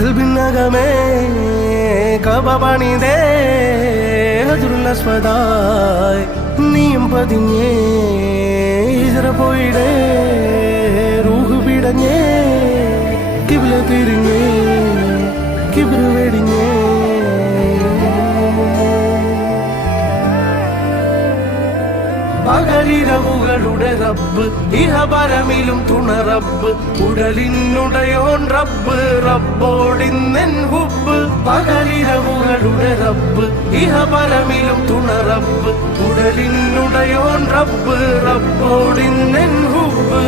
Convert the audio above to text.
കൽബിനകമേ കബപണിതേ ഹജറുൽ നീയും പതിഞ്ഞേ ഹിജറ പോയിടേ റൂഹ് പിടഞ്ഞേ കിബ്ല തിരിഞ്ഞേ കിബ്ര വെടിഞ്ഞേ പകലിരവുകളുടെ റബ്ബ് ഇഹപരമിലും തുണ റബ്ബ് ഉടലിനുടയോൻ റബ്ബ് റബ്ബോടിന്നെൻ ഹുബ്ബ് പകലിരവുകളുടെ റബ്ബ് ഇഹപരമിലും തുണ റബ്ബ് ഉടലിനുടയോൻ റബ്ബ് റബ്ബോടിന്നെൻ ഹുബ്ബ്